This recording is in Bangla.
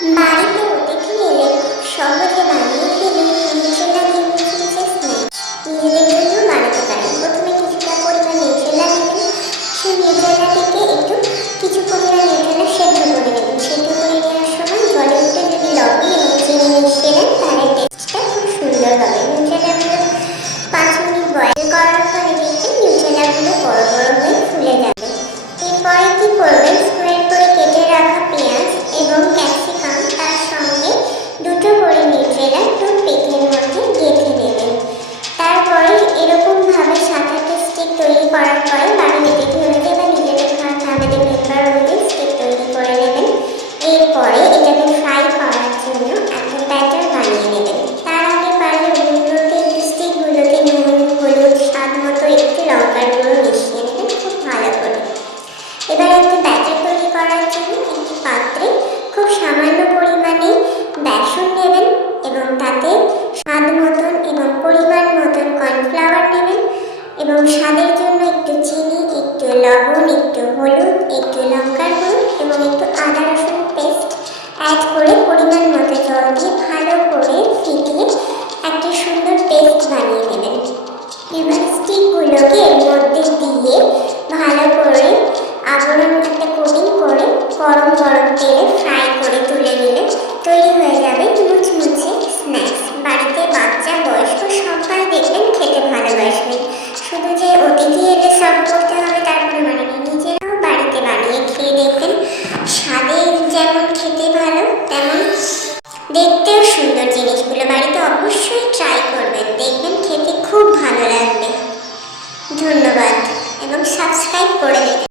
বাড়িতে অতিথি এলে সহজে বানিয়ে ফেলুন নিউট্রেলা কিংবা চিজের স্ন্যাক্স। নিজেদের জন্য বানাতে পারেন। প্রথমে কিছুটা পরিমাণ নিউট্রেলা নেবেন। সেই নিউট্রেলা থেকে একটু কিছু পরিমাণ নিউট্রেলা সেদ্ধ করে নেবেন। সেদ্ধ করে নেওয়ার সময় জলে একটু যদি লবণ এবং চিনি মিশিয়ে দেন তাহলে টেস্টটা খুব সুন্দর হবে। নিউট্রেলাগুলো 5 মিনিট বয়েল করার পরে দেখবেন নিউট্রেলাগুলো বড় বড় হয়ে ফুলে যাবে। এরপরে কি করবেন, স্কোয়ার করে কেটে রাখা পেঁয়াজ এবং ক্যাপসিকাম তার সঙ্গে দুটো করে নিউট্রেলা টুথপিকের মধ্যে গেঁথে দেবেন। তারপরে এরকমভাবে 7-8টা স্টিক তৈরি করার পরে বাড়িতে দেখে অনুযায়ী বা নিজেদের ফ্যামিলি মেম্বার অনুযায়ী স্টিক তৈরি করে নেবেন। এরপরে এটাকে ফ্রাই করার জন্য একটা ব্যাটার বানিয়ে নেবেন। তার আগে পারলে ওগুলোতে স্টিকগুলোতে নুন, হলুদ, স্বাদ মতো একটু লঙ্কার গুঁড়ো মিশিয়ে নেবেন খুব ভালো করে। এবার একটা ব্যাটার তৈরি করার জন্য একটি পাত্রে খুব সামান্য পরিমাণে বেসন নেবেন এবং তাতে স্বাদ মতন এবং পরিমাণ মতন কর্নফ্লাওয়ার নেবেন এবং স্বাদের জন্য একটু চিনি, একটু লবণ, একটু হলুদ, একটু লঙ্কার গুঁড়ো এবং একটু আদা রসুন পেস্ট অ্যাড করে পরিমাণ মতো জল দিয়ে